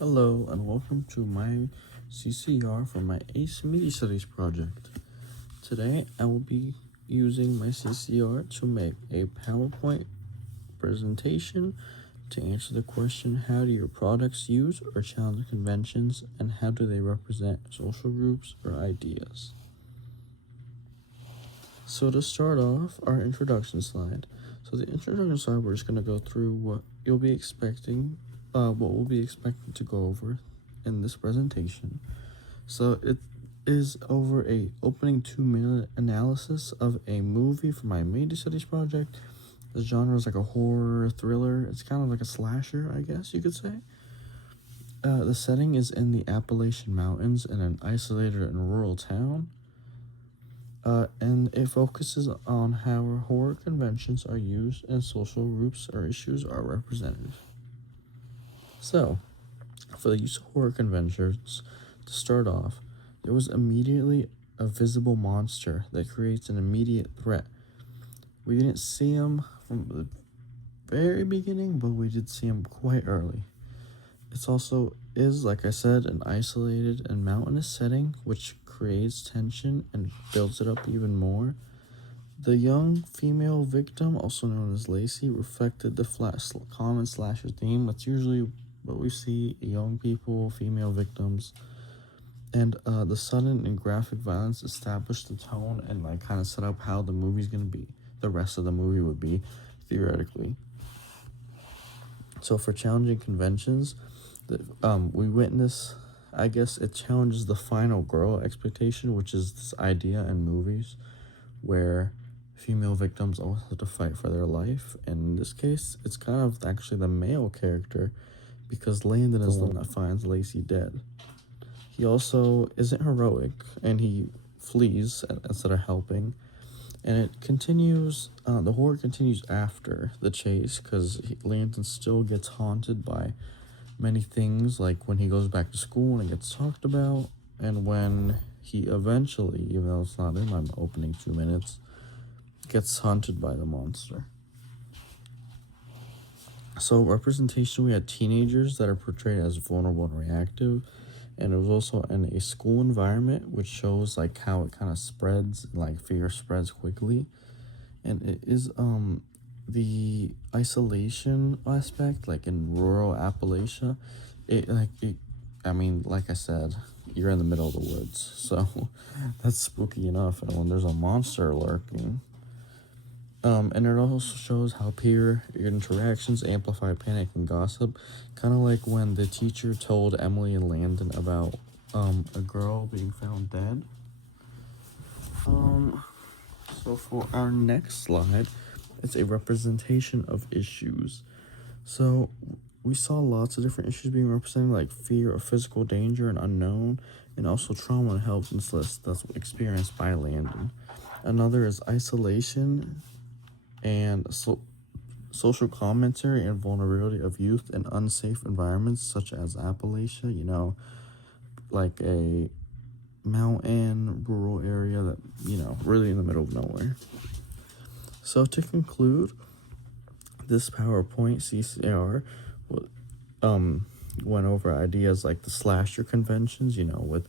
Hello and welcome to my CCR for my ACE Media Studies project. Today I will be using my CCR to make a PowerPoint presentation to answer the question, how do your products use or challenge conventions, and how do they represent social groups or ideas? So to start off, our introduction slide. So the introduction slide, we're just going to go through what you'll be expecting, what we'll be expecting to go over in this presentation. So it is over a opening 2-minute analysis of a movie for my media studies project. The genre is like a horror thriller. It's kind of like a slasher, I guess you could say. The setting is in the Appalachian Mountains in an isolated and rural town. And it focuses on how horror conventions are used and social groups or issues are represented. So, for the use of horror conventions, to start off, there was immediately a visible monster that creates an immediate threat. We didn't see him from the very beginning, but we did see him quite early. It's also is, like I said, an isolated and mountainous setting, which creates tension and builds it up even more. The young female victim, also known as Lacey, reflected the common slasher theme. That's usually what we see: young people, female victims. And the sudden and graphic violence established the tone and kind of set up how the movie's going to be. The rest of the movie would be, theoretically. So for challenging conventions, we witness, I guess it challenges the final girl expectation, which is this idea in movies where female victims always have to fight for their life. And in this case, it's kind of actually the male character, because Landon is the one that finds Lacey dead. He also isn't heroic, and he flees instead of helping. And it continues, the horror continues after the chase, because Landon still gets haunted by many things, like when he goes back to school and it gets talked about, and when he eventually, even though it's not in my opening 2 minutes, gets haunted by the monster. So representation, we had teenagers that are portrayed as vulnerable and reactive, and it was also in a school environment, which shows how it kind of spreads, fear spreads quickly. And it is the isolation aspect, in rural Appalachia. Like I said, you're in the middle of the woods, so that's spooky enough. And when there's a monster lurking, and it also shows how peer interactions amplify panic and gossip, kind of like when the teacher told Emily and Landon about a girl being found dead. So for our next slide, it's a representation of issues. So we saw lots of different issues being represented, like fear of physical danger and unknown, and also trauma and helplessness that's experienced by Landon. Another is isolation and social commentary and vulnerability of youth in unsafe environments such as Appalachia, like a mountain rural area that, really in the middle of nowhere. So to conclude, this PowerPoint CCR went over ideas like the slasher conventions, with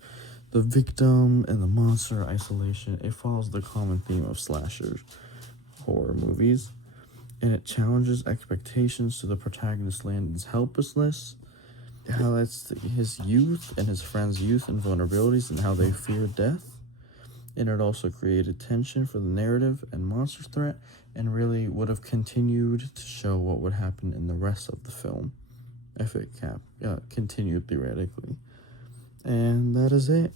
the victim and the monster isolation. It follows the common theme of slasher horror movies, and it challenges expectations to the protagonist Landon's helplessness. It highlights his youth and his friends' youth and vulnerabilities and how they fear death. And it also created tension for the narrative and monster threat, and really would have continued to show what would happen in the rest of the film if it continued theoretically. And that is it.